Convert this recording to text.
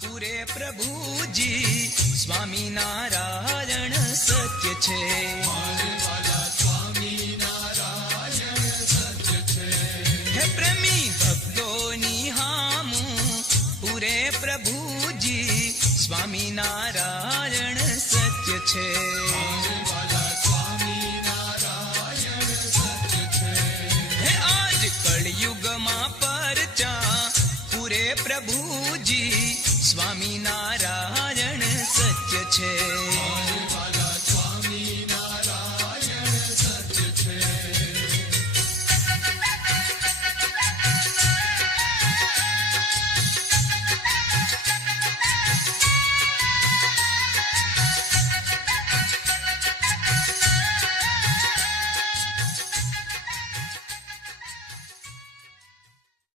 પૂરે પ્રભુજી સ્વામિનારાયણ સત્ય છે. હે પ્રેમી ભક્તોની હામું પૂરે પ્રભુજી સ્વામિનારાયણ સત્ય છે. હે આજ કળયુગમાં પરચા પૂરે પ્રભુજી સ્વામિનારાયણ સત્ય છે.